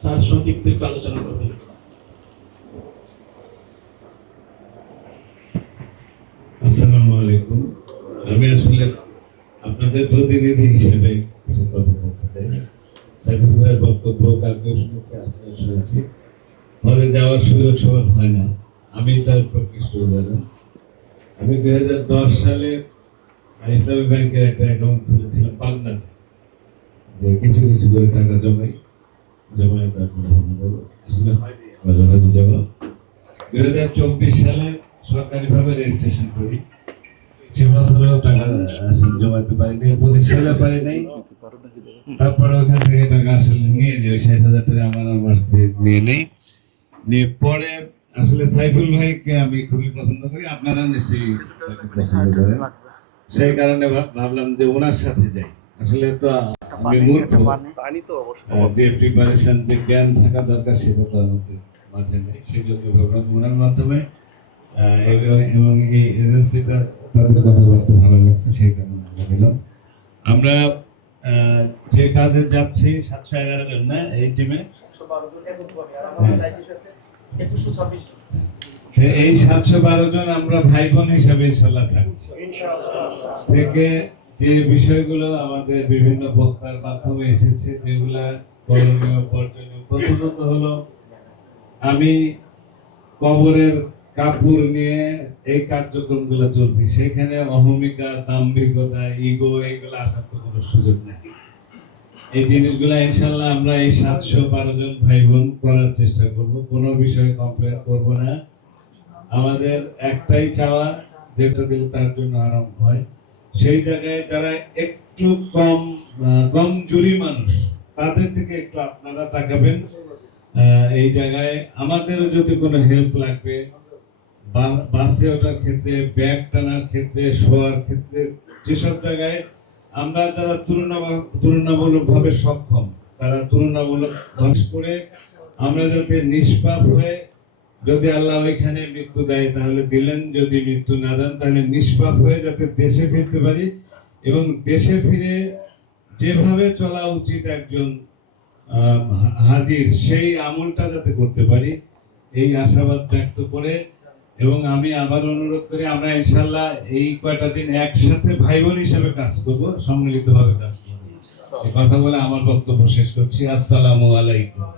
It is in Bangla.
স্যার সংক্ষিপ্ত একটু আলোচনা করবেন। আসসালামু আলাইকুম। আমি আসলে আপনাদের প্রতিনিধি হিসেবে কিছু কথা বলতে চাই। সাইফুল ভাইয়ের বক্তব্য কালকেও শুনেছি, আজকেও শুনেছি। হজে যাওয়ার সুযোগ সবার হয় না, আমি তার প্রকৃষ্ট উদাহরণ। আমি 2010 সালে ইসলামী ব্যাংকের একটা অ্যাকাউন্ট খুলেছিলাম পাবনাতে, যে কিছু কিছু করে টাকা জমায় তারপরে হজে যাবো, আসলে হজে যাবো। 2024 সালে সরকারিভাবে রেজিস্ট্রেশন করি। সে বছরেও টাকা আসলে জমাতে পারি নাই, 25 সালে পারি নাই। তারপরে ওখান থেকে টাকা আসলে নিয়ে নিই, ওই 60,000 টাকা আমার স্ত্রী নিয়ে নেই। নিয়ে পরে আসলে সাইফুল ভাইকে আমি খুবই পছন্দ করি, আপনারা নিশ্চয়ই তাকে পছন্দ করেন। সেই কারণে ভাবলাম যে ওনার সাথে যাই। আসলে তো আমি মূর্খ, যে প্রিপারেশন যে জ্ঞান থাকা দরকার সেটা তো আমাদের মাঝে নেই। সেই জন্য ভাবলাম ওনার মাধ্যমে এবং এই এজেন্সিটা তাদের কথাবার্তা ভালো লাগছে, সেই কারণে আমরা গেলাম। আমরা যে কাজে যাচ্ছি 711 জন না এই টিমে, এই 712 জন আমরা ভাই বোন হিসাবে ইনশাল্লাহ থাকবো। থেকে যে বিষয়গুলো আমাদের বিভিন্ন বক্তার মাধ্যমে এসেছে, যেগুলা করণীয় বর্জনীয়, প্রথমত হলো আমি কবরের কাপড় নিয়ে এই কার্যক্রমগুলো চলছে, সেখানে অহমিকা, দাম্ভিকতা, ইগো এইগুলো আসার তো কোনো সুযোগ নেই। এই জিনিসগুলা ইনশাল্লাহ আমরা এই 712 জন ভাই বোন করার চেষ্টা করব, কোনো বিষয়ে কমপ্লেন করব না। আমাদের একটাই চাওয়া, যেটা দিলে তার জন্য আরাম হয়। সেই জায়গায় যারা একটু কমজোরি মানুষ, তাদের দিকে একটু আপনারা তাকাবেন। এই জায়গায় আমাদেরও যদি কোনো হেল্প লাগবে, বাসে ওঠার ক্ষেত্রে, ব্যাগ টানার ক্ষেত্রে, শোয়ার ক্ষেত্রে, যেসব জায়গায় আমরা যারা তুলনামূলকভাবে সক্ষম, তারা তুলনামূলক করে আমরা যাতে নিষ্পাপ হয়ে, যদি আল্লাহ ওইখানে মৃত্যু দেয় তাহলে দিলেন, যদি মৃত্যু না দেন তাহলে নিষ্পাপ হয়ে যাতে দেশে ফিরতে পারি, এবং দেশে ফিরে যেভাবে চলা উচিত একজন হাজির, সেই আমলটা যাতে করতে পারি, এই আশাবাদ ব্যক্ত করে, এবং আমি আবার অনুরোধ করি আমরা ইনশাল্লাহ এই কয়টা দিন একসাথে ভাই বোন হিসেবে কাজ করব, সম্মিলিতভাবে কাজ করব। এই কথা বলে আমার বক্তব্য শেষ করছি। আসসালামু আলাইকুম।